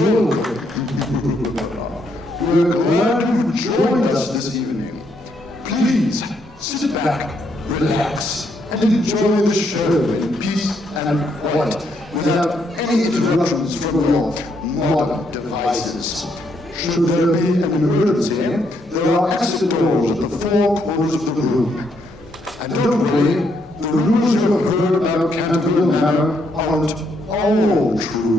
We're glad you've joined us this evening. Please, sit back, relax, and enjoy the show in peace and quiet, without any interruptions from your modern devices. Should there be an emergency, there are exit doors at the four corners of the room. And don't worry, the rumors you have heard about Canterville Manor aren't all true.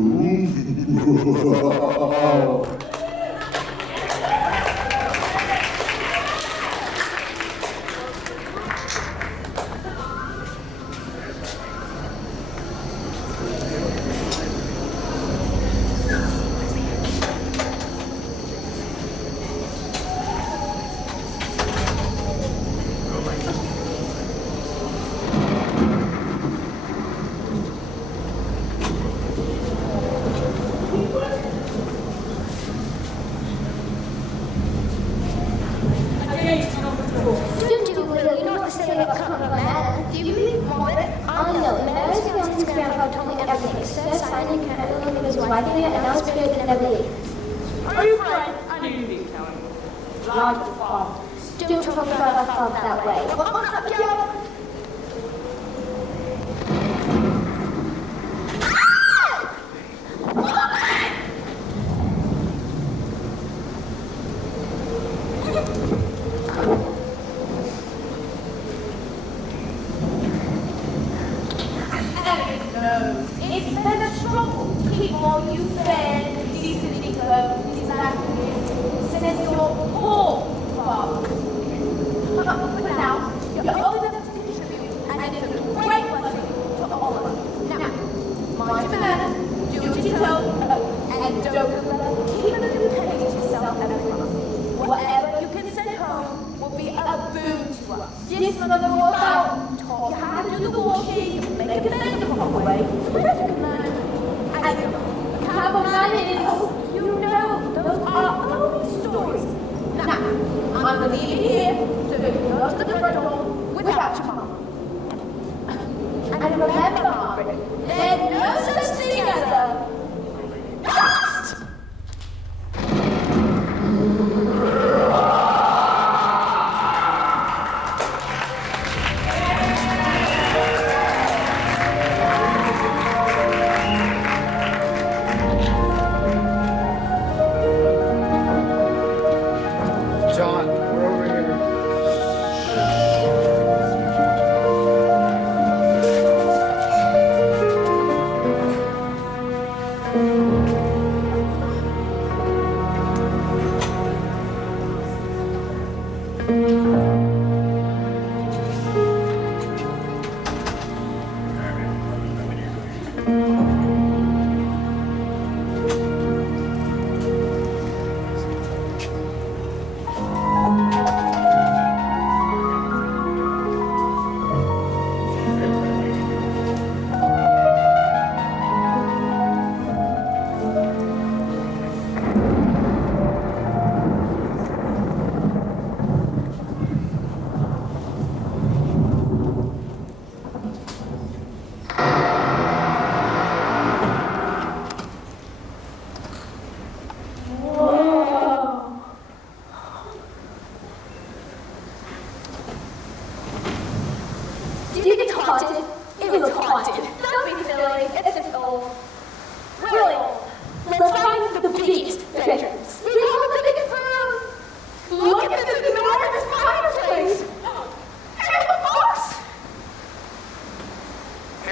Don't talk about our father that way. It's been a struggle to keep all you fed and decently clothed since your poor father. But now, you're old enough to contribute, and it's a great blessing to all of us. Now, mind your manners, do what you're told, and don't keep it in pace yourself and promise. Whatever you can send home will be a boon to us. Yes, mother, more about taught you how to do the washing, make a bed the proper way, and have a man is, you know, those are only stories. Now, I'm going to leave you here so you can go to the front door without your mom. And remember, Margaret, there's no such thing as a past!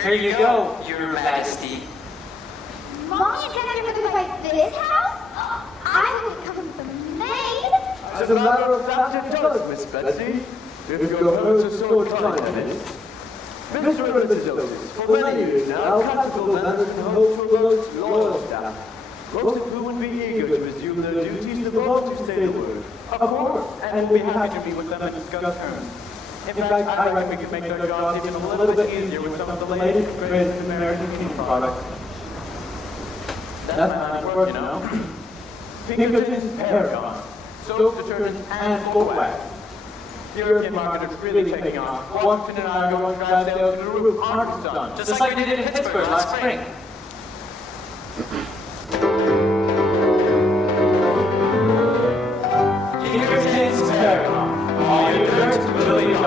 Here you go, Your Majesty. Mom, you can't even look like this house? I would come from Maine. As a matter of fact, it does, Miss Betsy. If your hopes are so inclined, Mr. and Mrs. Otis, for many years now, Canterville Manor can hope to promote loyal staff. Most who would be eager to resume their duties the moment you say the word. Of course, and we'd be happy to meet with them and discuss terms. In fact, I reckon we could make their jobs even a little bit easier with some of the latest and greatest American cleaning products. That's not much work, you know. Pinkerton's Paragon, soap, detergent, and foot wax. The European market is really taking off. Washington and I are going to drive sales to the roof, Arkansas. Just like we did in Pittsburgh last spring.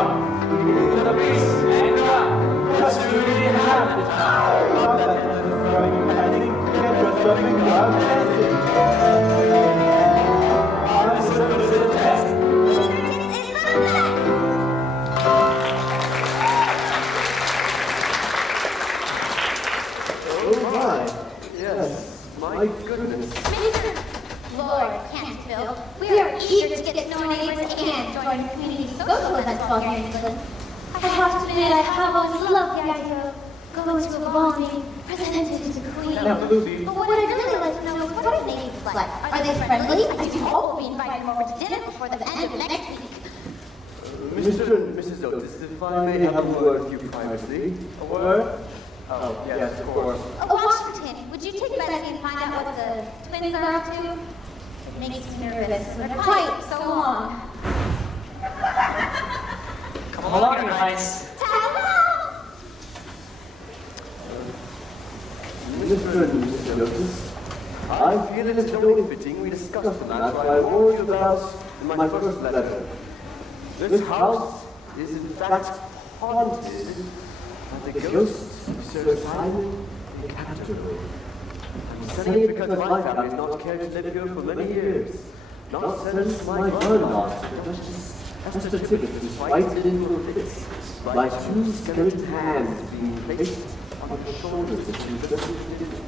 The beast and God, the student inhabitant. Oh my, yes, my goodness. Mr. Lord Canterville, we are eager to get to know our neighbors and join the community social events while here in England. I have to admit I have always loved the idea of going to a ball and being presented to the Queen. But what I'd really like to know is what are neighbors like? Are they friendly? I do hope we'll be invited over to dinner before the end of next week. Mr. and Mrs. Otis, if I may have a word with you privately. A word? Oh, yes, of course. Oh, Washington, would you take Betsy and find out what the twins are up to? It makes me nervous when they're quiet so long. Come along, Your Highness. Mr. and Mrs. Otis, I feel it is only fitting we discuss the matter I warned you about in my first letter. This house is in fact haunted by the ghosts of Sir Simon and Canterville. I'm saying it because my family has not cared to live here for many years. Not since my grandaughter, the Duchess Timothy, was frightened into a fit by two skeleton hands being placed on her shoulders as she was listening to dinner.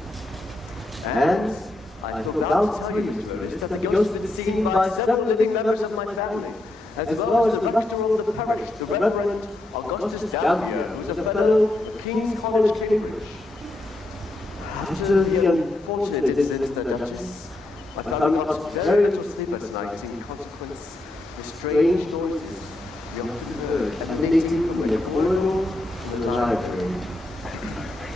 And I feel bound to tell you, Mr. Otis, that the ghost has been seen by several living members of my family, as well as the rector of the parish, the Reverend Augustus Dampier, who was a fellow of King's College, Cambridge. After the unfortunate incident at the Duchess, my family lost very little sleep at night in consequence of strange noises we often heard emanating from the corridor and the library.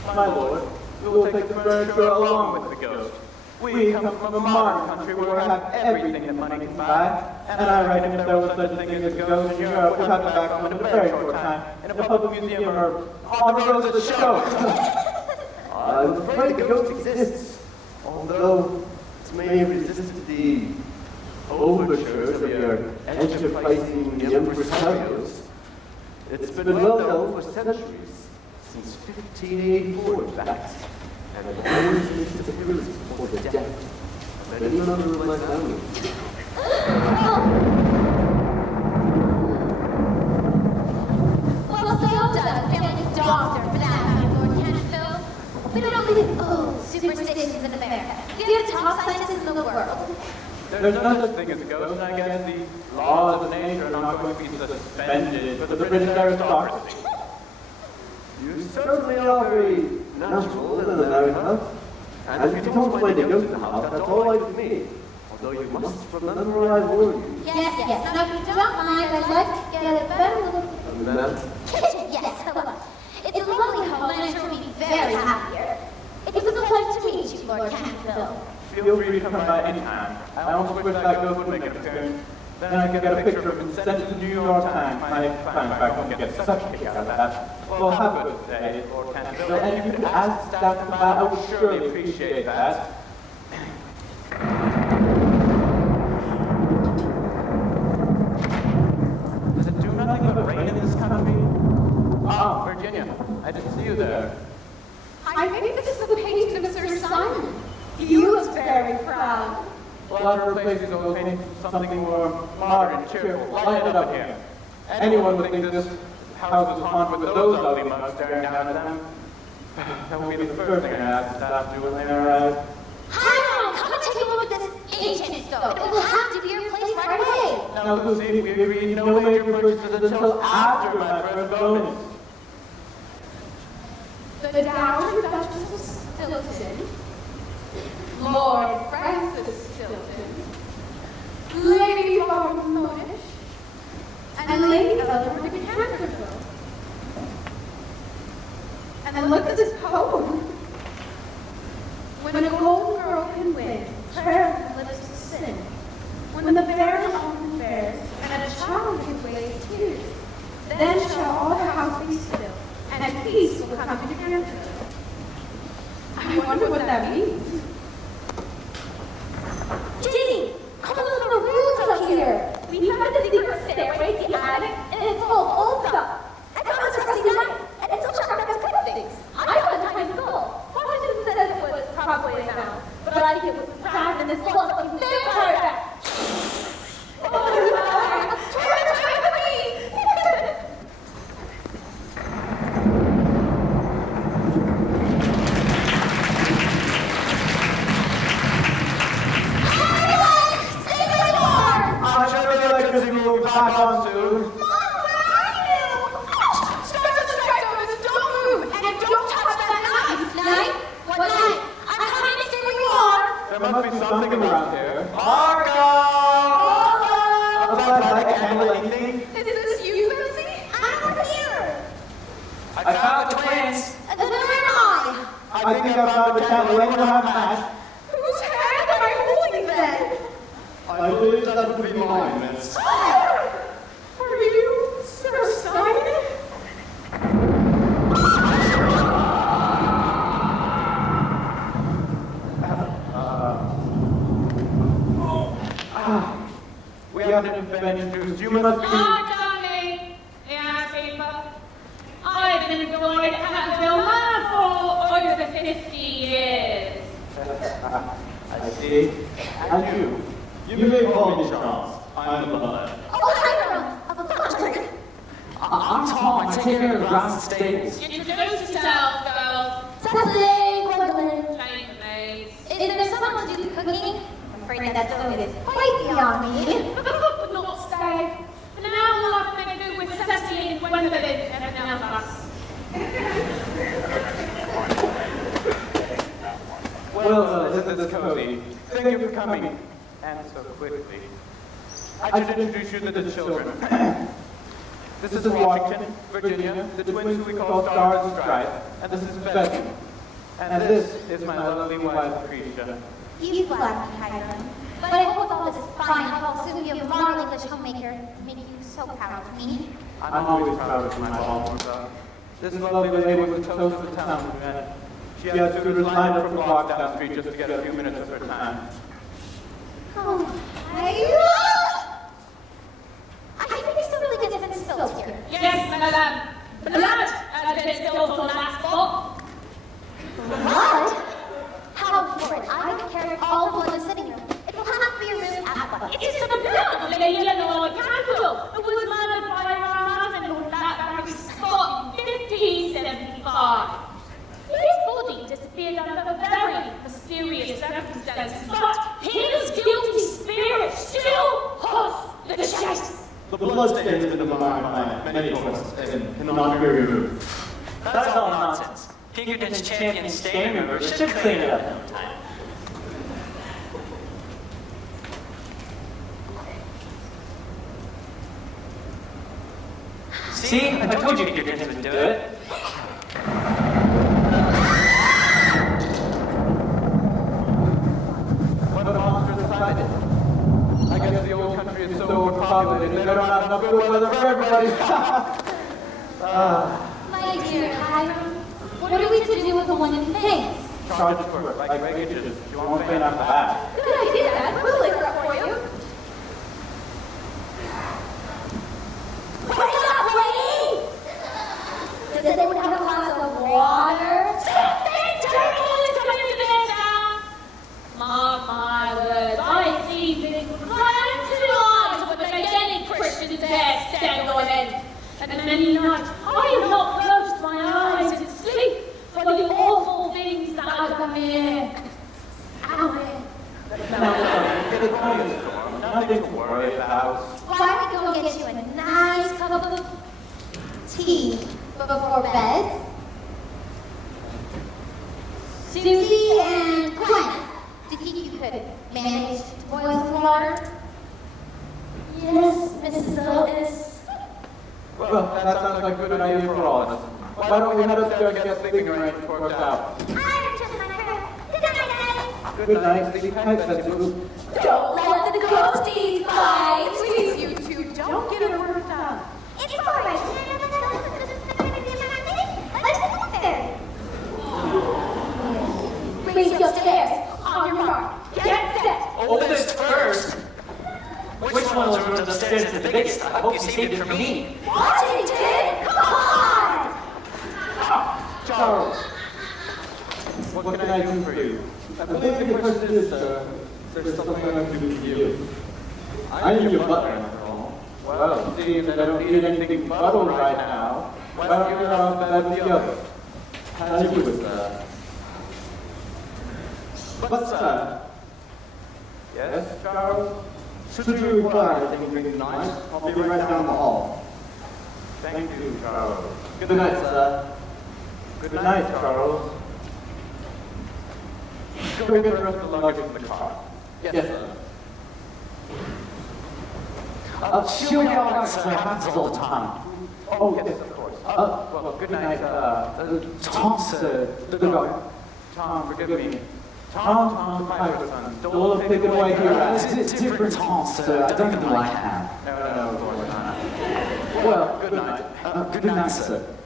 My lord, we will take the furniture along with the ghost. We come from a modern country where we have everything that money can buy, and I reckon if there was such a thing as a ghost in Europe, we'd have it back home in a very short time, in a public museum or on the road to show. I'm afraid the ghost exists, although it may resist the overtures of your enterprising impresarios. It's been well known for centuries, since 1584 in fact, and I've always made disappearance before the death of any member of my family. Well, Zelda, family doctor, for that matter, Lord Canterville. We don't believe in old superstitions in America. We are the top scientists in the world. There's no such thing as a ghost, and I guess the laws of nature are not going to be suspended for the British aristocracy. You certainly are very natural in America. And if you don't find a ghost in the house, that's all right with me. Although you must remember I warned you. Yes. Now, if you don't mind, I'd like to get a better look at the Ma'am? kitchen. Yes, hello. It's a lovely home, and I'm sure we'll be very happy here. It was a pleasure to meet you, Lord Canterville. Feel free to come by any time. I almost wish that ghost would make an appearance. Then I could get a picture of it and send it to the New York Times. My back won't get such a kick out of that. Well, have a good day, Lord Canterville. And if you could ask Dr. Bat, I would surely appreciate that. Does it do nothing but rain in this country? Ah, Virginia, I didn't see you there. I think this is the painting of Sir Simon. He looks very proud. Well, I'll replace these old paintings with something more modern, cheerful. Light it up here. Anyone would think this house is haunted with those ugly mugs staring down at them. That will be the first thing I ask the staff to do when they arrive. Hi, come and take a look at this ancient stove. It will have to be replaced right away. Now, Lucy, we agreed no major purchases until after my first bonus. The Dowager Duchess of Stilton, Lord Francis Stilton, Lady Barbara Modish, and Lady Eleanor de Canterville. And look at this poem. When a golden girl can win, prayer lives to sin. When the bears on the bears, and a child gives way to tears, then shall all the house be still, and peace will come to Canterville. I wonder what that means. Ginny, come on, the rooms up here. We have the secret stairway, the attic, and it's full of old I think I found the candle. Anyone have a match? Whose hand am I holding then? I believe that would be mine, miss. Are you Sir Simon? We haven't been introduced. You must be... Darling, young people, I've been employed at Canterville for over 50 years. I see. And you? You may call me Charles. I'm the butler. Oh, Hiram, of a country. I'm Tom. I take care of the grounds and stables. Introduce yourself, girls. Saturday, Gwendolyn. Chambermaids. Is there someone to do the cooking? I'm afraid that food is quite beyond me. Not stay. For now, all I've been doing with Cecily and Gwendolyn and none of us. Well, this is Cody. Thank you for coming. And so quickly. I should introduce you to the children. This is Washington, Virginia, the twins we call Stars and Stripes, and this is Betsy. And this is my lovely wife, Cretia. You flatter me, Hiram. But I hope all this fine I'll soon be a model English homemaker, making you so proud of me. I'm always proud of my Baltimore. This lovely lady was a toast of the town, and she had to resign from a walk down the street just to get a few minutes of her time. Oh, Hiram! I think we still really get some spills here. Yes, madam. Blood has been spilled from that spot. Blood? How for it? I don't care if all the blood is sitting room. It will have to be removed at once. It is the blood of Lady Eleanor Canterville, who was murdered by her husband on that very spot in 1575. His body disappeared under very mysterious circumstances, but his guilty spirit still haunts the chase. The blood stains have been marked by many points and cannot be removed. That's all nonsense. Pinkerton's champion stain remover should clean it up in no time. See? I told you Pinkertons would do it. What a monstrous sight. I guess the old country is so overpopulated, they don't have enough good weather for everybody. My dear Hiram, what are we to do with the one in face? Charge it for it, like breakages. You won't faint after that. Good idea, Dad. We'll laser up for you. Wake up, lady! Does anyone have a glass of water? Something terrible is coming to this town. Mark my words, I see things with my own two eyes would make any Christian's hair stand on end. And many nights I have not closed my eyes in sleep for the awful things that have come here. Ow. Nothing to worry about. Why don't we go get you a nice cup of tea before bed? Susie and Gwen, do you think you could manage to boil some water? Yes, Mrs. Otis. Well, that sounds like a good idea for all of us. Why don't we head upstairs and get sleeping arrangements worked out? I'm just my prayer. Good night, Daddy. Good night, sleep tight, Betsy. Don't let the ghosties bite. Please, you two, don't get her worked up. It's all right. Let's go up there. Raise your stairs. On your mark. Get set. Oldest first. Which one of those rooms upstairs is the biggest? I hope you saved it for me. Washington, come on! Charles, what can I do for you? I believe the question is, there's something I can do for you. I'm your butler, after all. Well, seeing that I don't need anything buttled right now, why don't you get on bed with the other? How do you with that? But, yes, Charles? Should you require anything nice, I'll be right down the hall. Thank you, Charles. Good night, sir. Good night, Charles. Go get the rest of the luggage in the car. Yes, sir. She'll be all right, sir. It happens all the time. Oh, yes, of course. Well, good night, Tom's the dog. Tom, forgive me. Tom, my son. Stole a pig away here. It's different Tom, sir. I don't even like ham. No, of course not. Well, good night. Good night, sir.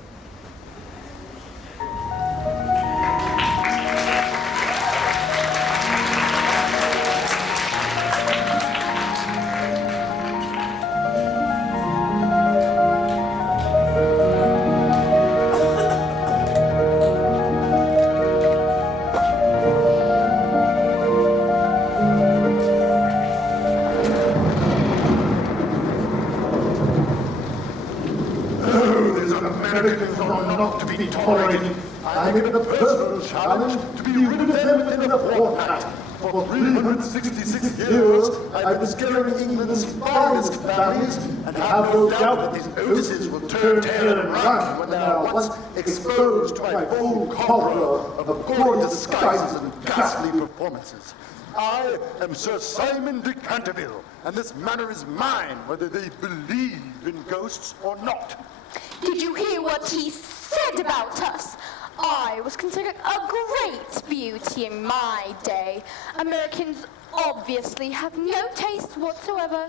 Americans are not to be tolerated. I make it a personal challenge to be rid of them within a fortnight. For 366 years, I've been scaring England's finest families, and have no doubt that these Otises will turn tail and run when they are once exposed to my full cauldron of gory disguises and ghastly performances. I am Sir Simon de Canterville, and this manor is mine, whether they believe in ghosts or not. Did you hear what he said about us? I was considered a great beauty in my day. Americans obviously have no taste whatsoever.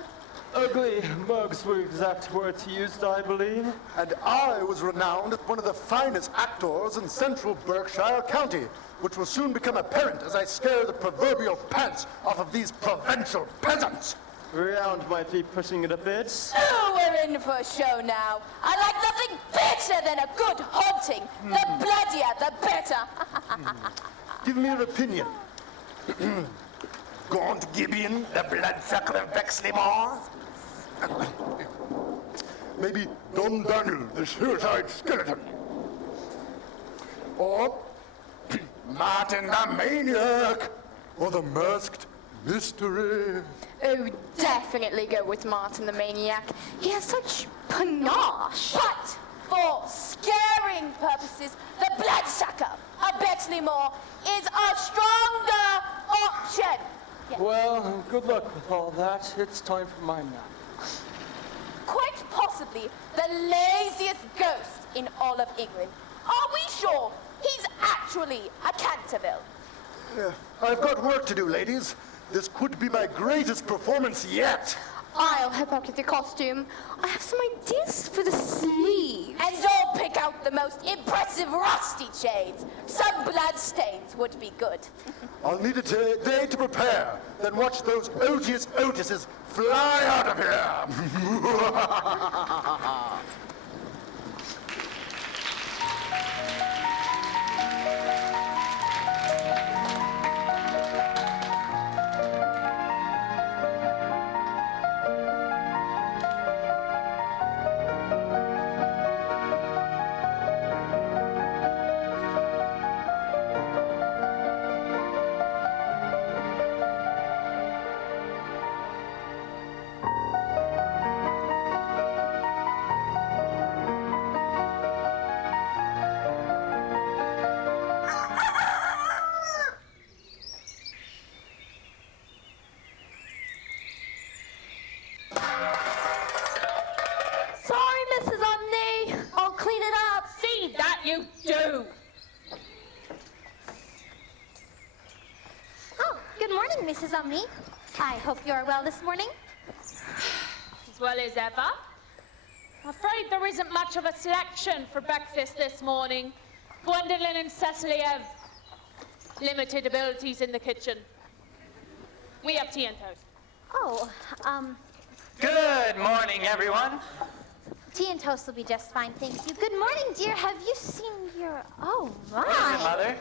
Ugly mugs were exact words he used, I believe. And I was renowned as one of the finest actors in central Berkshire County, which will soon become apparent as I scare the proverbial pants off of these provincial peasants. Round might be pushing it a bit. Oh, we're in for a show now. I like nothing better than a good haunting. The bloodier, the better. Give me your opinion. Gaunt Gibeon, the bloodsucker of Bexleymoor? Maybe Don Daniel, the suicide skeleton? Or Martin the Maniac? Or the Masked Mystery? Oh, definitely go with Martin the Maniac. He has such panache. But for scaring purposes, the bloodsucker of Bexleymoor is a stronger option. Yeah. Well, good luck with all that. It's time for my nap. Quite possibly the laziest ghost in all of England. Are we sure he's actually a Canterville? I've got work to do, ladies. This could be my greatest performance yet. I'll help out with the costume. I have some ideas for the sleeves. And I'll pick out the most impressive rusty shades. Some blood stains would be good. I'll need a day to prepare, then watch those odious Otises fly out of here. You do. Oh, good morning, Mrs. Omni. I hope you are well this morning. As well as ever. I'm afraid there isn't much of a selection for breakfast this morning. Gwendolyn and Cecily have limited abilities in the kitchen. We have tea and toast. Oh, Good morning, everyone. tea and toast will be just fine, thank you. Good morning, dear. Have you seen your... Oh, my. What is it, Mother?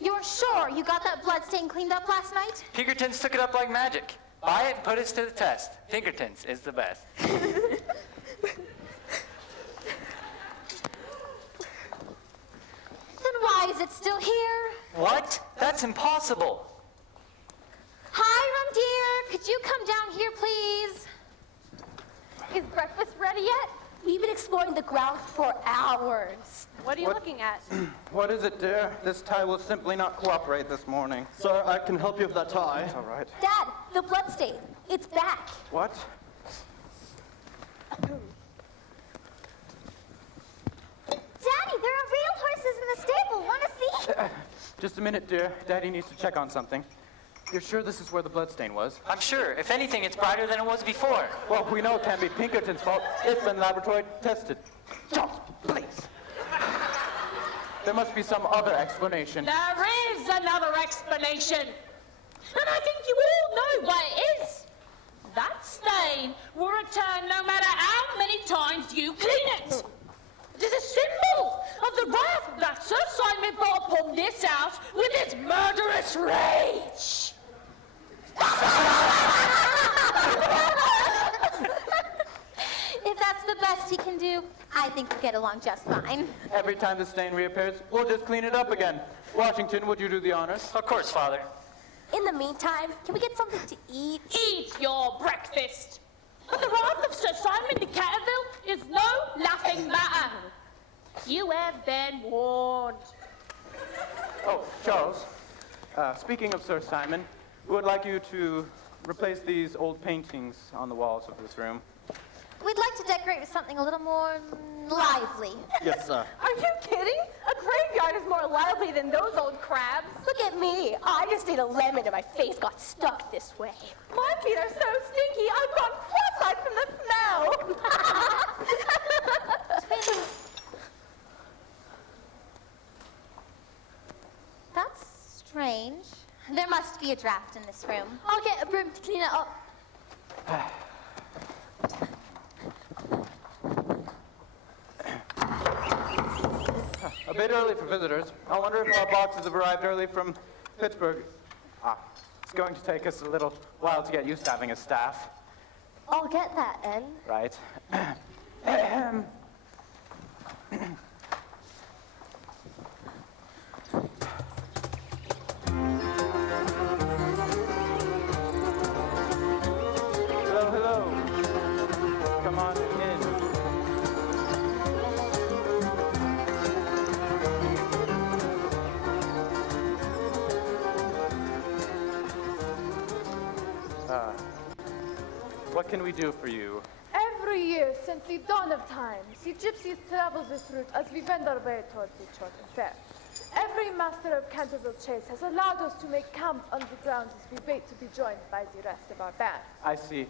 You're sure you got that blood stain cleaned up last night? Pinkertons took it up like magic. Buy it and put it to the test. Pinkertons is the best. Then why is it still here? What? That's impossible. Hiram, dear, could you come down here, please? Is breakfast ready yet? We've been exploring the grounds for hours. What are you looking at? What is it, dear? This tie will simply not cooperate this morning. Sir, I can help you with that tie. It's all right. Dad, the blood stain. It's back. What? Daddy, there are real horses in the stable. Want to see? Just a minute, dear. Daddy needs to check on something. You're sure this is where the bloodstain was? I'm sure. If anything, it's brighter than it was before. Well, we know it can't be Pinkerton's fault. It's been laboratory tested. Jones, please. There must be some other explanation. There is another explanation. And I think you all know what it is. That stain will return no matter how many times you clean it. It is a symbol of the wrath that Sir Simon brought upon this house with his murderous rage. If that's the best he can do, I think we'll get along just fine. Every time the stain reappears, we'll just clean it up again. Washington, would you do the honors? Of course, Father. In the meantime, can we get something to eat? Eat your breakfast. But the wrath of Sir Simon de Canterville is no laughing matter. You have been warned. Oh, Charles, speaking of Sir Simon, we would like you to replace these old paintings on the walls of this room. We'd like to decorate with something a little more lively. Yes, sir. Are you kidding? A graveyard is more lively than those old crabs. Look at me. I just ate a lemon and my face got stuck this way. My feet are so stinky, I've gone cross-eyed from the smell. That's strange. There must be a draft in this room. I'll get a broom to clean it up. A bit early for visitors. I wonder if our boxes have arrived early from Pittsburgh. It's going to take us a little while to get used to having a staff. I'll get that, N. Right. Hello, hello. Come on in. What can we do for you? Every year since the dawn of times, the gypsies travel this route as we wend our way towards the Chorton Fair. Every master of Canterville Chase has allowed us to make camp on the grounds as we wait to be joined by the rest of our band. I see.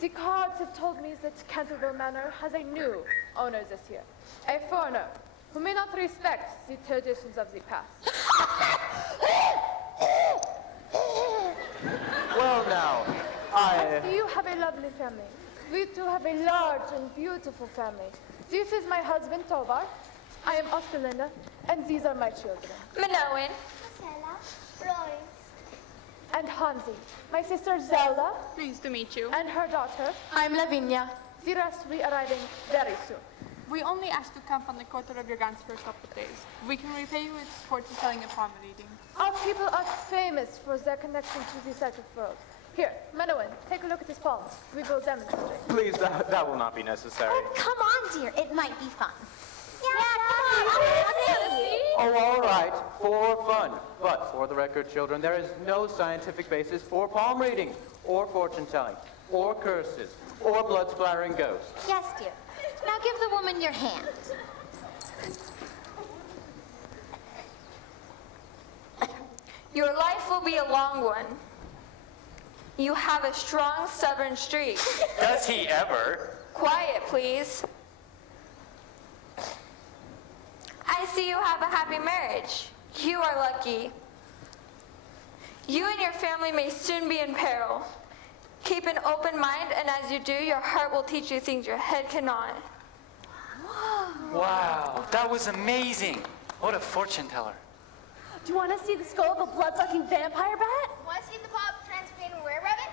The cards have told me that Canterville Manor has a new owner this year, a foreigner who may not respect the traditions of the past. Well now, You have a lovely family. We too have a large and beautiful family. This is my husband, Tovar. I am Ostelinda, and these are my children. Minoan. Marcella, Royce. And Hansi, my sister Zelda, Nice to meet you. and her daughter. I'm Lavinia. The rest will be arriving very soon. We only asked to camp on the quarter of your grand's first couple of days. We can repay you with fortune telling and palm reading. Our people are famous for their connection to the psychic world. Here, Manoan, take a look at his palms. We will demonstrate. please, that will not be necessary. Come on, dear. It might be fun. Oh, all right, for fun. But for the record, children, there is no scientific basis for palm reading, or fortune telling, or curses, or blood splattering ghosts. Yes, dear. Now give the woman your hand. Your life will be a long one. You have a strong, stubborn streak. Does he ever? Quiet, please. I see you have a happy marriage. You are lucky. You and your family may soon be in peril. Keep an open mind, and as you do, your heart will teach you things your head cannot. Wow, that was amazing. What a fortune teller. Do you want to see the skull of a blood-sucking vampire bat? Want to see the paw of a transparent were-rabbit?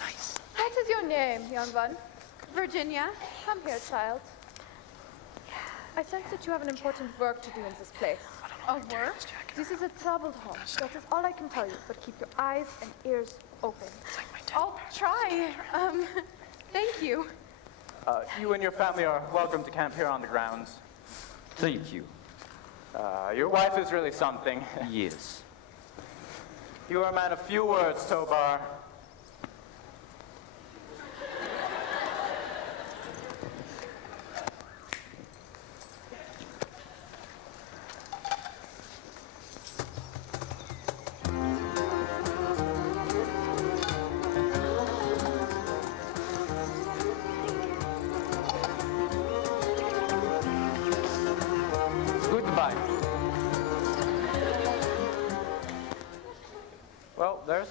Nice. What is your name, young one? Virginia. Come here, child. I sense that you have an important work to do in this place. A work? This is a troubled home. That is all I can tell you, but keep your eyes and ears open. I'll try. Thank you. You and your family are welcome to camp here on the grounds. Thank you. Your wife is really something. Yes. You are a man of few words, Tobar.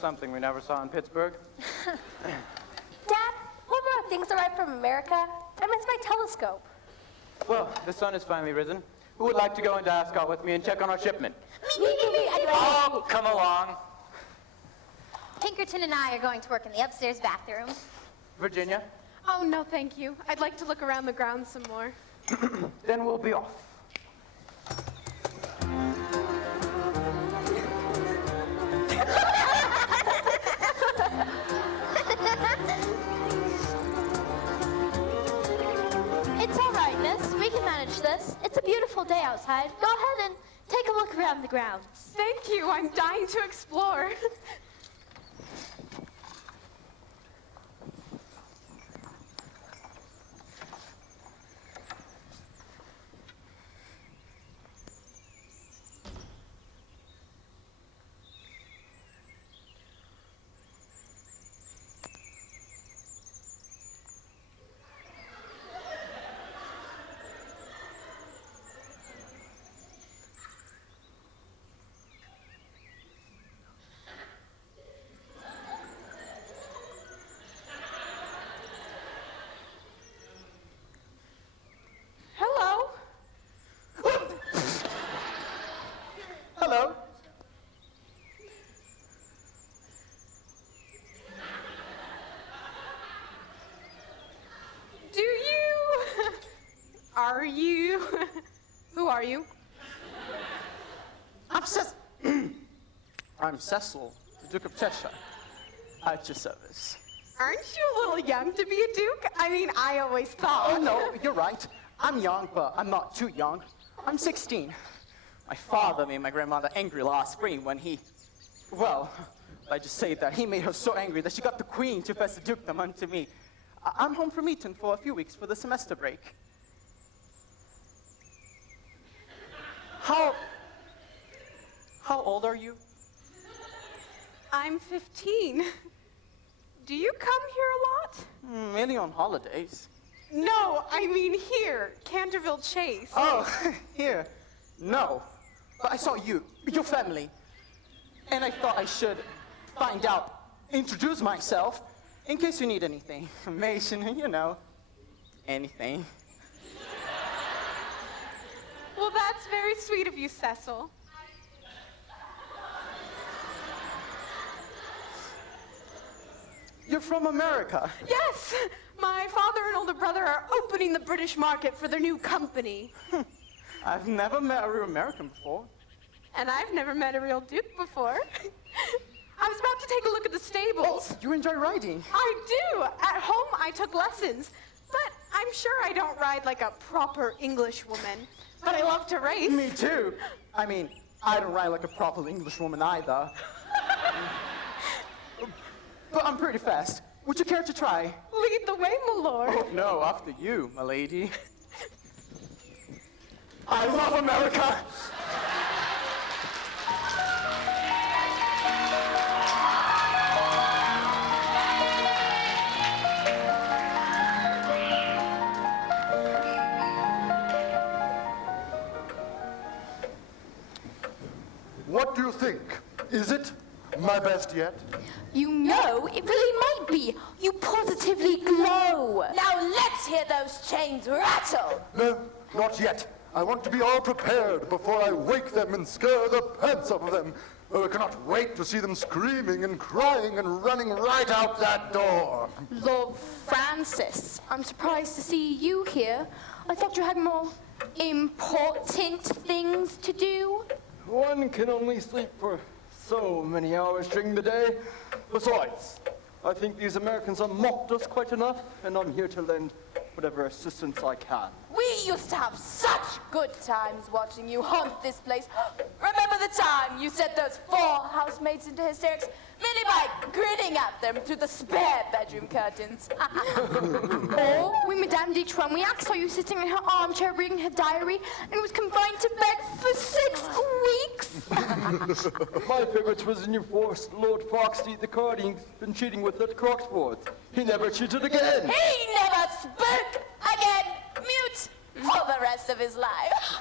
something we never saw in Pittsburgh. Dad, what more things arrived from America? I miss my telescope. Well, the sun has finally risen. Who would like to go into Ascot with me and check on our shipment? Me. Oh, come along. Pinkerton and I are going to work in the upstairs bathroom. Virginia? Oh, no, thank you. I'd like to look around the grounds some more. Then we'll be off. It's all right, miss. We can manage this. It's a beautiful day outside. Go ahead and take a look around the grounds. Thank you. I'm dying to explore. Hello. Hello. Do you? Are you? Who are you? I'm Cecil, the Duke of Cheshire. At your service. Aren't you a little young to be a duke? I mean, I always thought. Oh, no, you're right. I'm young, but I'm not too young. I'm 16. My father made my grandmother angry last spring when he... Well, I just say that he made her so angry that she got the queen to pass the dukedom unto me. I'm home from Eton for a few weeks for the semester break. How old are you? I'm 15. Do you come here a lot? Mainly on holidays. No, I mean here, Canterville Chase. Oh, here. No. But I saw you, your family. And I thought I should find out, introduce myself, in case you need anything. Information, you know, anything. Well, that's very sweet of you, Cecil. You're from America. Yes! My father and older brother are opening the British market for their new company. I've never met a real American before. And I've never met a real duke before. I was about to take a look at the stables. You enjoy riding? I do. At home, I took lessons. But I'm sure I don't ride like a proper English woman. But I love to race. Me too. I mean, I don't ride like a proper English woman either. But I'm pretty fast. Would you care to try? Lead the way, my lord. Oh, no, after you, my lady. I love America! What do you think? Is it my best yet? You know, it really might be. You positively glow. Now let's hear those chains rattle. No, not yet. I want to be all prepared before I wake them and scare the pants off of them. Oh, I cannot wait to see them screaming and crying and running right out that door. Lord Francis, I'm surprised to see you here. I thought you had more important things to do. One can only sleep for so many hours during the day. Besides, I think these Americans have mocked us quite enough, and I'm here to lend whatever assistance I can. We used to have such good times watching you haunt this place. Remember the time you set those 4 housemaids into hysterics merely by grinning at them through the spare bedroom curtains? Or when Madame de Tremouillac saw you sitting in her armchair reading her diary and was confined to bed for 6 weeks. My favorite was when you forced Lord Foxty the carding been cheating with at Croxford. He never cheated again. He never spoke again. Mute. for the rest of his life.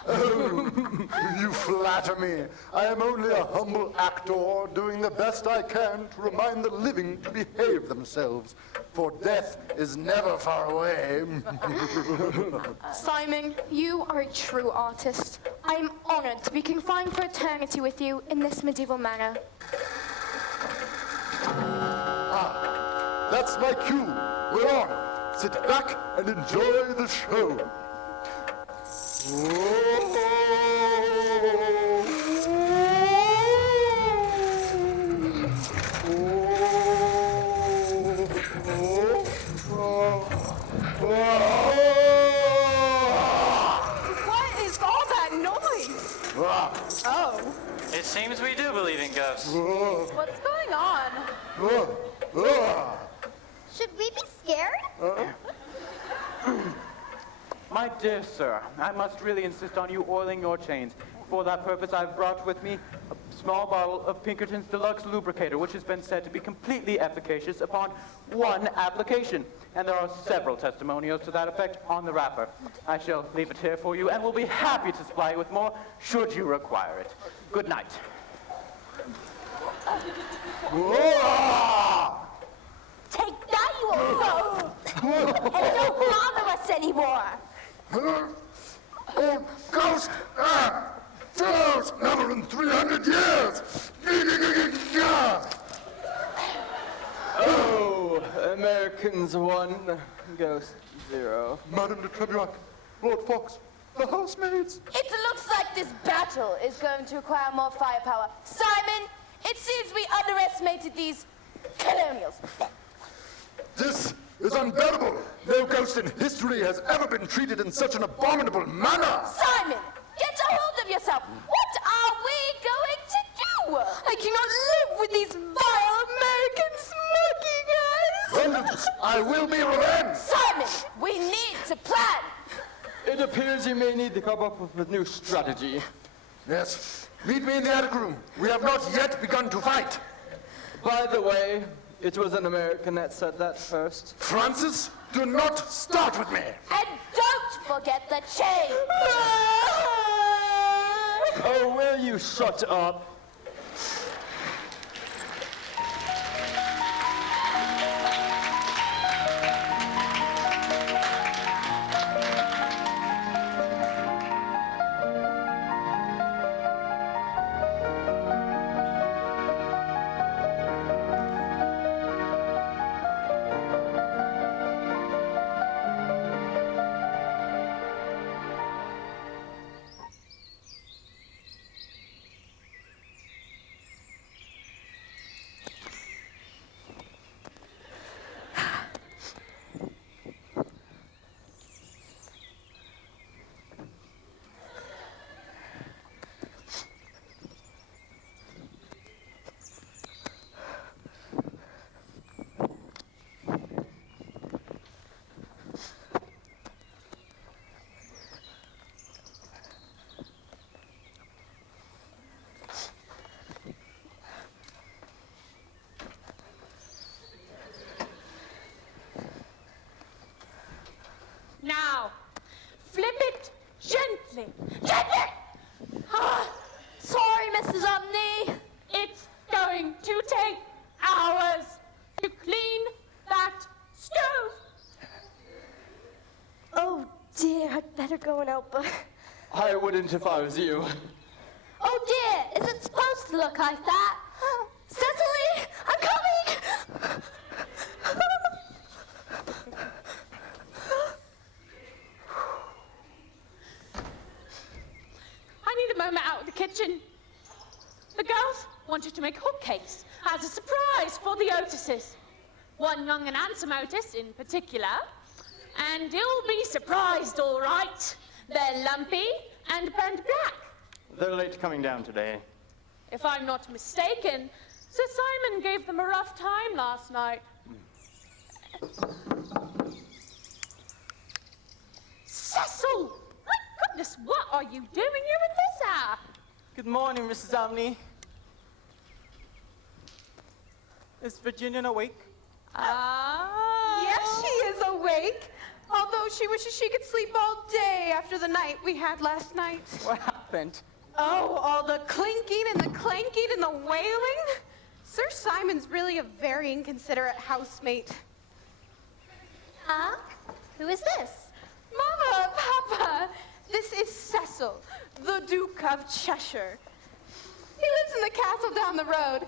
You flatter me. I am only a humble actor doing the best I can to remind the living to behave themselves, for death is never far away. Simon, you are a true artist. I am honored to be confined for eternity with you in this medieval manner. That's my cue. We're on. Sit back and enjoy the show. What is all that noise? Oh. It seems we do believe in ghosts. What's going on? Should we be scared? My dear sir, I must really insist on you oiling your chains. For that purpose, I've brought with me a small bottle of Pinkerton's Deluxe Lubricator, which has been said to be completely efficacious upon one application. And there are several testimonials to that effect on the wrapper. I shall leave it here for you, and will be happy to supply you with more, should you require it. Good night. Take that, you old goat! And don't bother us anymore! Oh, ghost! Fellows, never in 300 years! Oh, Americans 1, Ghost 0. Madame de Trebiac, Lord Fox, the housemaids. It looks like this battle is going to require more firepower. Simon, it seems we underestimated these colonials. This is unbearable. No ghost in history has ever been treated in such an abominable manner. Simon, get a hold of yourself. What are we going to do? I cannot live with these vile Americans mocking us! Vengeance, I will be revenged. Simon, we need to plan. It appears you may need to come up with a new strategy. Yes, meet me in the attic room. We have not yet begun to fight. By the way, it was an American that said that first. Francis, do not start with me. And don't forget the chain. Oh, will you shut up? Now, flip it gently. Gently! Sorry, Mrs. Omni. It's going to take hours to clean that stove. Oh dear, I'd better go and help her. I wouldn't if I was you. Oh dear, is it supposed to look like that? Cecily, I'm coming! I need a moment out of the kitchen. The girls wanted to make hotcakes as a surprise for the Otises. One young and handsome Otis in particular. And you'll be surprised, all right. They're lumpy and burnt black. They're late coming down today. If I'm not mistaken, Sir Simon gave them a rough time last night. Cecil! My goodness, what are you doing here at this hour? Good morning, Mrs. Omni. Is Virginia awake? Yes, she is awake. Although she wishes she could sleep all day after the night we had last night. What happened? Oh, all the clinking and the clanking and the wailing. Sir Simon's really a very inconsiderate housemate. Huh? Who is this? Mama, Papa, this is Cecil, the Duke of Cheshire. He lives in the castle down the road,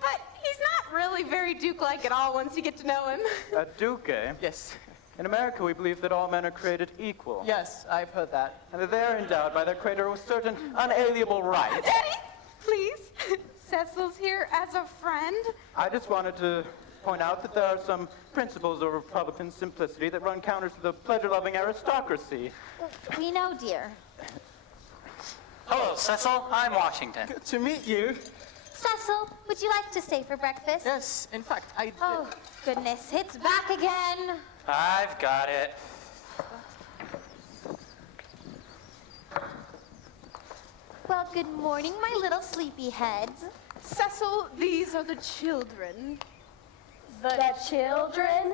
but he's not really very Duke-like at all once you get to know him. A duke, eh? Yes. In America, we believe that all men are created equal. Yes, I've heard that. And that they are endowed by their creator with certain unalienable rights. Daddy, please. Cecil's here as a friend. I just wanted to point out that there are some principles of Republican simplicity that run counter to the pleasure-loving aristocracy. We know, dear. Hello, Cecil. I'm Washington. Good to meet you. Cecil, would you like to stay for breakfast? Yes, in fact, I did. Oh, goodness, it's back again. I've got it. Well, good morning, my little sleepyheads. Cecil, these are the children. The children?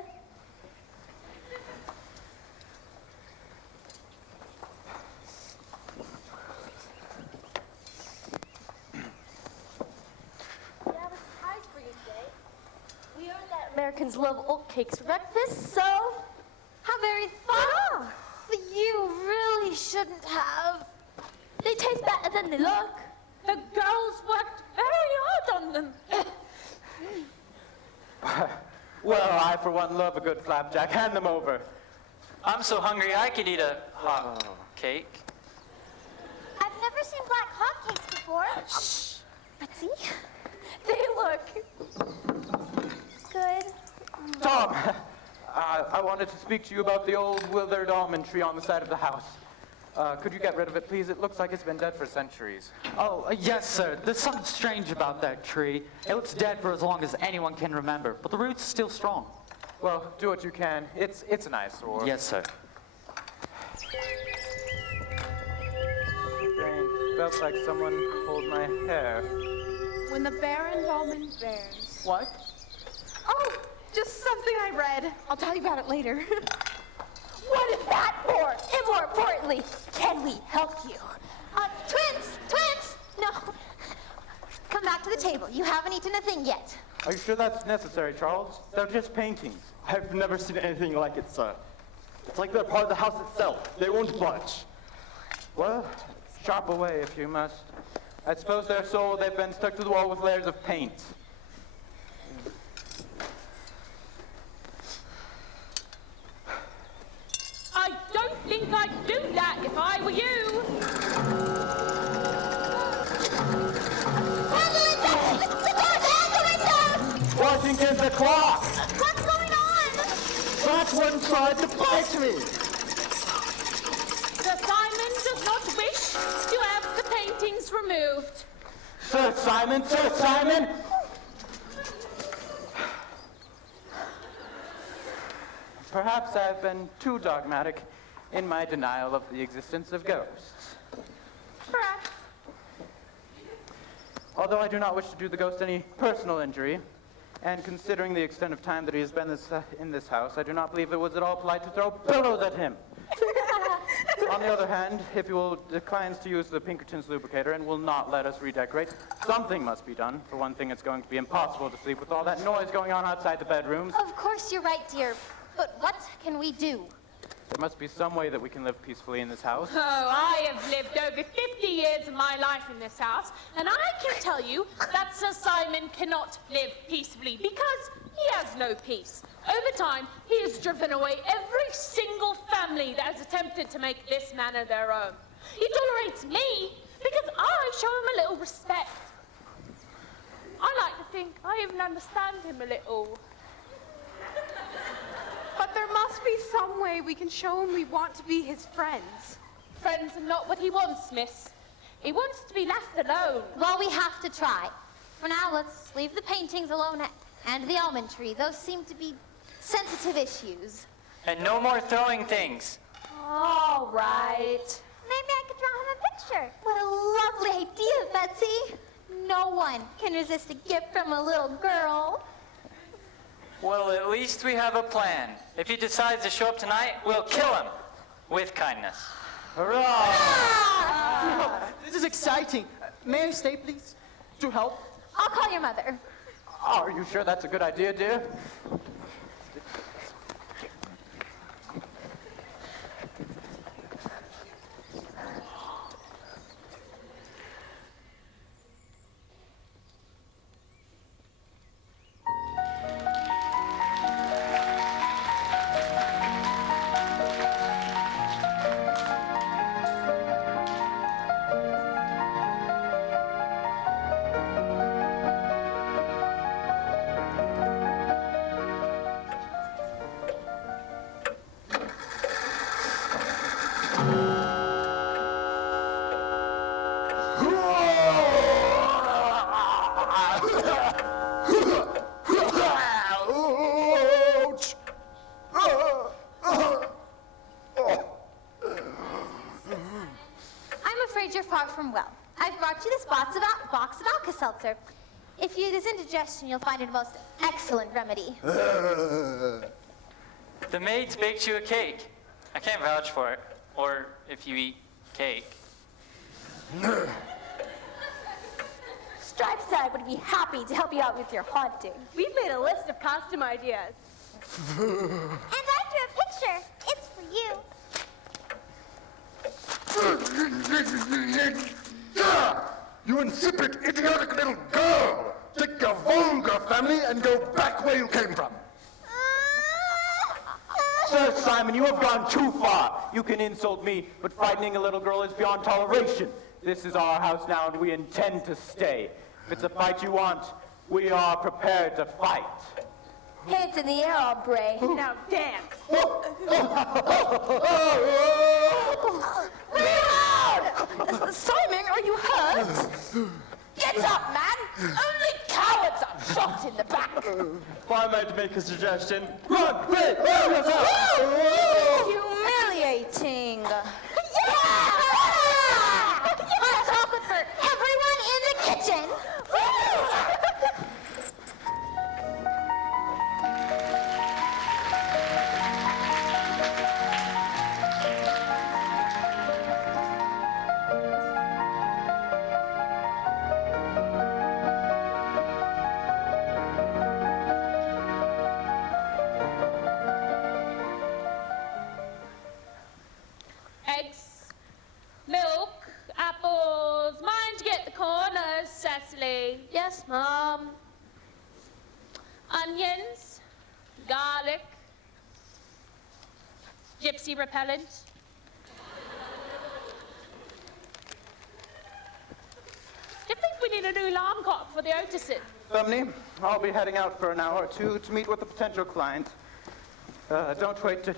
We have a surprise for you today. We heard that Americans love oatcakes for breakfast, so How very fun! But you really shouldn't have. they taste better than they look. The girls worked very hard on them. Well, I, for one, love a good flapjack. Hand them over. I'm so hungry I could eat a hot cake. I've never seen black hotcakes before. Shh. Betsy? They look Good. Tom, I wanted to speak to you about the old withered almond tree on the side of the house. Could you get rid of it, please? It looks like it's been dead for centuries. Oh, yes, sir. There's something strange about that tree. It looks dead for as long as anyone can remember, but the roots are still strong. Well, do what you can. It's an eyesore. Yes, sir. Strange. Felt like someone pulled my hair. When the Baron Ballman bears. What? Oh, just something I read. I'll tell you about it later. what is that for? And more importantly, can we help you? Twins! No. Come back to the table. You haven't eaten a thing yet. Are you sure that's necessary, Charles? They're just paintings. I've never seen anything like it, sir. It's like they're part of the house itself. They won't budge. Well, chop away if you must. I suppose they're so they've been stuck to the wall with layers of paint. I don't think I'd do that if I were you. What against the clock? What's going on? That one tried to bite me. Sir Simon does not wish to have the paintings removed. Sir Simon! Sir Simon! Perhaps I've been too dogmatic in my denial of the existence of ghosts. Perhaps. Although I do not wish to do the ghost any personal injury, and considering the extent of time that he has been in this house, I do not believe it was at all polite to throw pillows at him. On the other hand, if he declines to use the Pinkerton's lubricator and will not let us redecorate, something must be done. For one thing, it's going to be impossible to sleep with all that noise going on outside the bedrooms. Of course you're right, dear. But what can we do? There must be some way that we can live peacefully in this house. Oh, I have lived over 50 years of my life in this house, and I can tell you that Sir Simon cannot live peacefully because he has no peace. Over time, he has driven away every single family that has attempted to make this manor their own. He tolerates me because I show him a little respect. I like to think I even understand him a little. But there must be some way we can show him we want to be his friends. Friends are not what he wants, miss. He wants to be left alone. Well, we have to try. For now, let's leave the paintings alone and the almond tree. Those seem to be sensitive issues. And no more throwing things. All right. Maybe I could draw him a picture. What a lovely idea, Betsy. No one can resist a gift from a little girl. Well, at least we have a plan. If he decides to show up tonight, we'll kill him. With kindness. Hurrah! This is exciting. May I stay, please? To help? I'll call your mother. Are you sure that's a good idea, dear? Ouch! I'm afraid you're far from well. I've brought you this box of Alka-Seltzer. If you use indigestion, you'll find it a most excellent remedy. The maids baked you a cake. I can't vouch for it. Or if you eat cake. Stripes and I would be happy to help you out with your haunting. We've made a list of costume ideas. And I drew a picture. It's for you. You insipid, idiotic little girl! Take your vulgar family and go back where you came from. Sir Simon, you have gone too far. You can insult me, but frightening a little girl is beyond toleration. This is our house now, and we intend to stay. If it's a fight you want, we are prepared to fight. Hands in the air, hombre. Now dance. Simon, are you hurt? Get up, man! Only cowards are shot in the back. If I might make a suggestion, run, quick! Humiliating. Hot chocolate for everyone in the kitchen. Eggs, milk, apples. Mind to get the corners, Cecily. Yes, Mom. Onions, garlic, gypsy repellent. Do you think we need a new alarm clock for the Otiston? Dumney, I'll be heading out for an hour or two to meet with a potential client. Don't wait to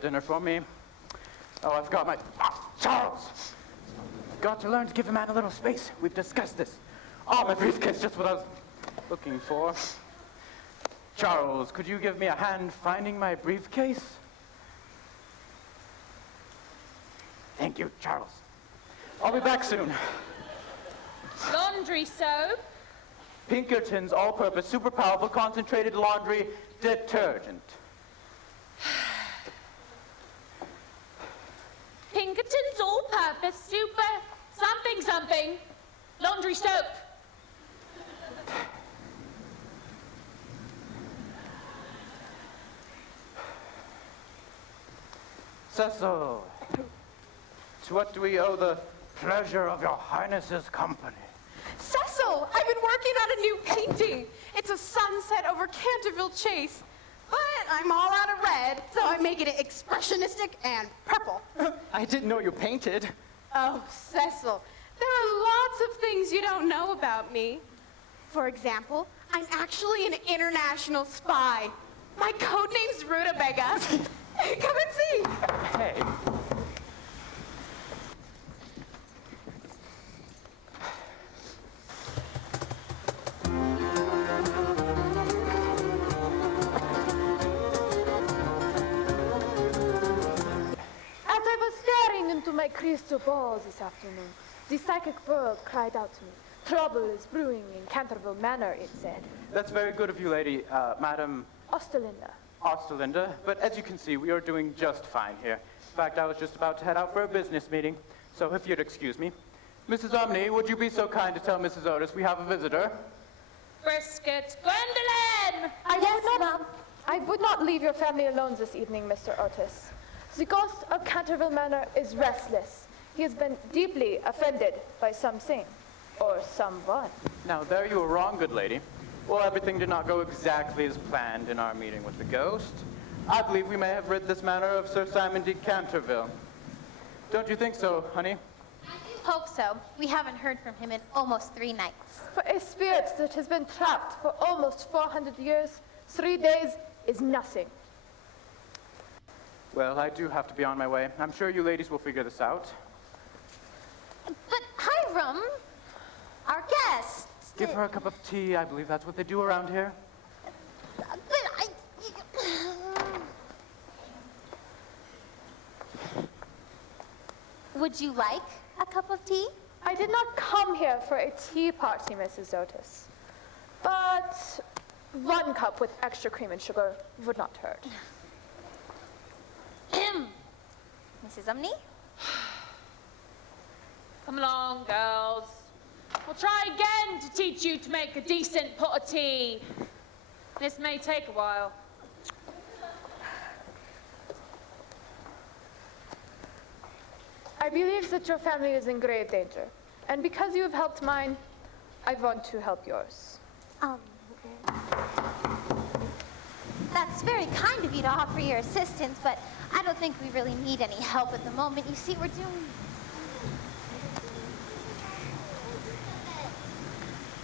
dinner for me. Oh, I've got my... Charles! Got to learn to give a man a little space. We've discussed this. Oh, my briefcase, just what I was looking for. Charles, could you give me a hand finding my briefcase? Thank you, Charles. I'll be back soon. Laundry soap, Pinkerton's all-purpose, super powerful, concentrated laundry detergent. Pinkerton's all-purpose super something laundry soap. Cecil, to what do we owe the pleasure of your highness's company? Cecil, I've been working on a new painting. It's a sunset over Canterville Chase. But I'm all out of red, so I'm making it expressionistic and purple. I didn't know you painted. Oh, Cecil, there are lots of things you don't know about me. For example, I'm actually an international spy. My code name's Rutabaga. Come and see. Hey. As I was staring into my crystal ball this afternoon, the psychic world cried out to me, Trouble is brewing in Canterville Manor, it said. That's very good of you, lady, Madam Osterlinda. Osterlinda. But as you can see, we are doing just fine here. In fact, I was just about to head out for a business meeting. So if you'd excuse me. Mrs. Omni, would you be so kind to tell Mrs. Otis we have a visitor? Brisket, Gwendolyn! I would not leave your family alone this evening, Mr. Otis. The ghost of Canterville Manor is restless. He has been deeply offended by something or someone. Now, there you are wrong, good lady. Well, everything did not go exactly as planned in our meeting with the ghost. I believe we may have rid this manor of Sir Simon de Canterville. Don't you think so, honey? Hope so. We haven't heard from him in almost 3 nights. For a spirit that has been trapped for almost 400 years, 3 days is nothing. Well, I do have to be on my way. I'm sure you ladies will figure this out. But Hiram, our guest. Give her a cup of tea. I believe that's what they do around here. But Would you like a cup of tea? I did not come here for a tea party, Mrs. Otis. But 1 cup with extra cream and sugar would not hurt. Mrs. Umney? Come along, girls. We'll try again to teach you to make a decent pot of tea. This may take a while. I believe that your family is in grave danger. And because you have helped mine, I want to help yours. That's very kind of you to offer your assistance, but I don't think we really need any help at the moment. You see, we're doing...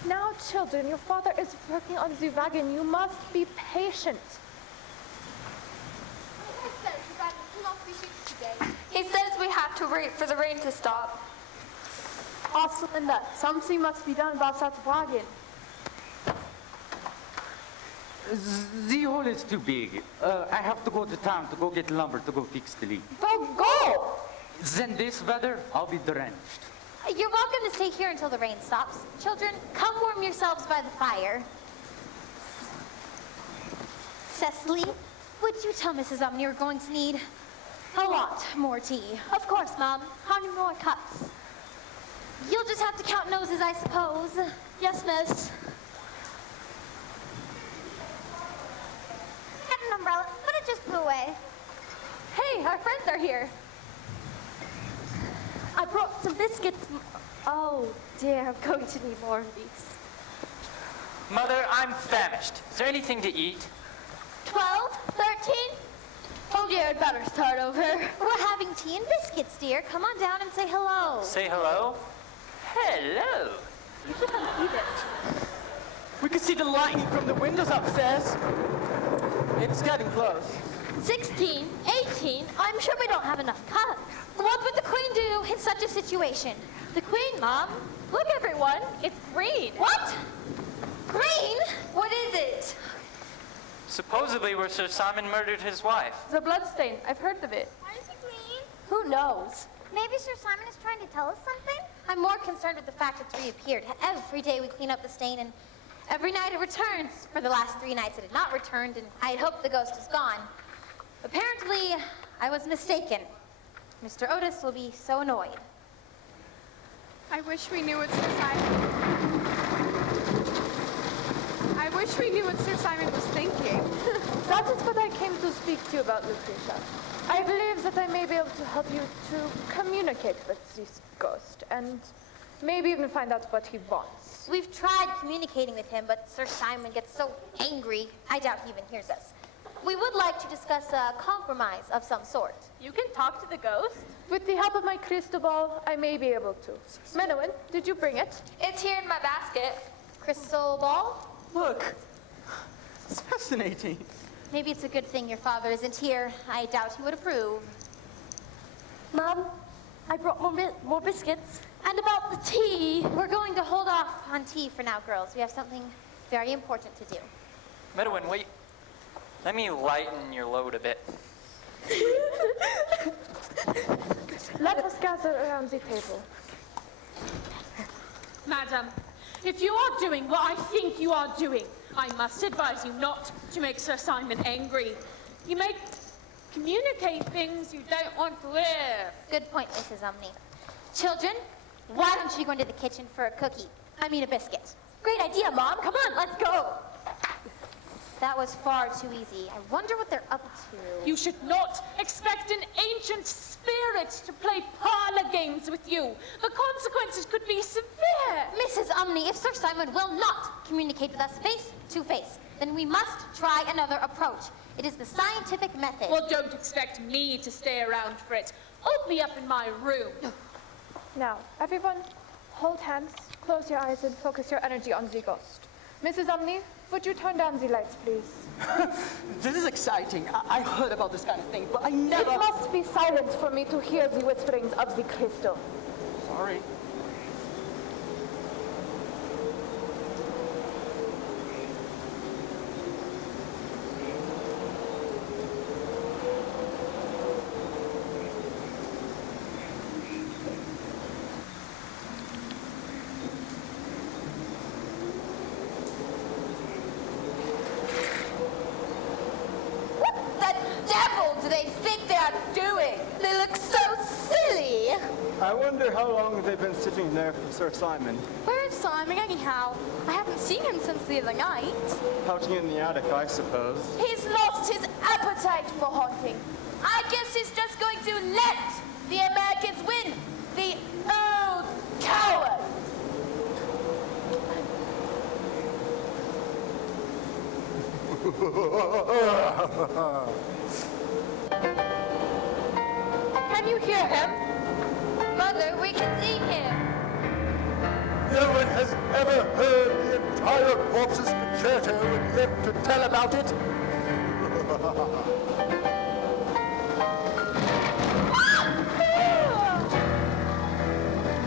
Now, children, your father is working on the wagon. You must be patient. He says we have to wait for the rain to stop. Osterlinda, something must be done about that wagon. The hole is too big. I have to go to town to go get lumber to go fix the leak. Well, go! Then this weather, I'll be drenched. You're welcome to stay here until the rain stops. Children, come warm yourselves by the fire. Cecily, would you tell Mrs. Umney we're going to need a lot more tea? Of course, Mom. How many more cups? You'll just have to count noses, I suppose. Yes, miss. Get an umbrella, but it just blew away. Hey, our friends are here. I brought some biscuits. Oh dear, I'm going to need more of these. Mother, I'm famished. Is there anything to eat? 12, 13? Oh dear, I'd better start over. We're having tea and biscuits, dear. Come on down and say hello. Say hello? Hello. We can see the lightning from the windows upstairs. It's getting close. 16, 18, I'm sure we don't have enough cups. What would the Queen do in such a situation? The Queen, Mom? Look, everyone, it's green. What? Green? What is it? Supposedly where Sir Simon murdered his wife. The bloodstain, I've heard of it. Why is it green? Who knows? Maybe Sir Simon is trying to tell us something? I'm more concerned with the fact it's reappeared. Every day we clean up the stain, and every night it returns. For the last 3 nights it had not returned, and I had hoped the ghost was gone. Apparently, I was mistaken. Mr. Otis will be so annoyed. I wish we knew what Sir Simon... I wish we knew what Sir Simon was thinking. That is what I came to speak to you about, Lucretia. I believe that I may be able to help you to communicate with this ghost, and maybe even find out what he wants. We've tried communicating with him, but Sir Simon gets so angry, I doubt he even hears us. We would like to discuss a compromise of some sort. You can talk to the ghost? With the help of my crystal ball, I may be able to. Menowin, did you bring it? It's here in my basket. Crystal ball? Look, it's fascinating. Maybe it's a good thing your father isn't here. I doubt he would approve. Mom, I brought more biscuits. And about the tea, we're going to hold off on tea for now, girls. We have something very important to do. Medwin, wait. Let me lighten your load a bit. Let us gather around the table. Madam, If you are doing what I think you are doing, I must advise you not to make Sir Simon angry. You may communicate things you don't want to hear. Good point, Mrs. Umney. Children, why don't you go into the kitchen for a cookie? I mean a biscuit. Great idea, Mom. Come on, let's go. That was far too easy. I wonder what they're up to. You should not expect an ancient spirit to play parlor games with you. The consequences could be severe. Mrs. Umney, if Sir Simon will not communicate with us face to face, then we must try another approach. It is the scientific method. Well, don't expect me to stay around for it. I'll be up in my room. Now, everyone, hold hands, close your eyes, and focus your energy on the ghost. Mrs. Umney, would you turn down the lights, please? This is exciting. I heard about this kind of thing, but I never... It must be silent for me to hear the whisperings of the crystal. Sorry. Do they think they are doing? They look so silly. I wonder how long they've been sitting there for Sir Simon. Where is Simon anyhow? I haven't seen him since the other night. Pouting in the attic, I suppose. He's lost his appetite for haunting. I guess he's just going to let the Americans win. The old coward. Can you hear him? Mother, we can see him. No one has ever heard the entire corpse's concerto and lived to tell about it.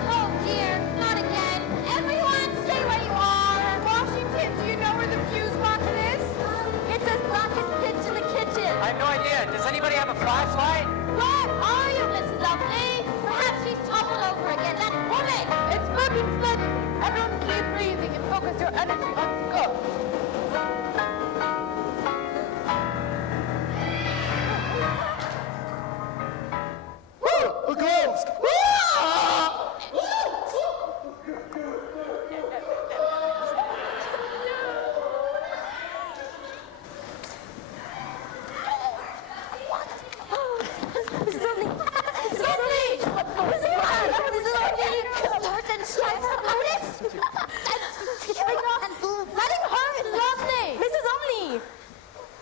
Oh dear, not again. Everyone, stay where you are. Washington, do you know where the fuse box is? It's as black as pitch in the kitchen. I have no idea. Does anybody have a flashlight? Where are you, Mrs. Umney? Perhaps she's toppled over again. That woman! It's moving slowly. Everyone keep breathing and focus your energy on the ghost. A ghost!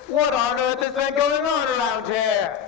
What on earth has been going on around here?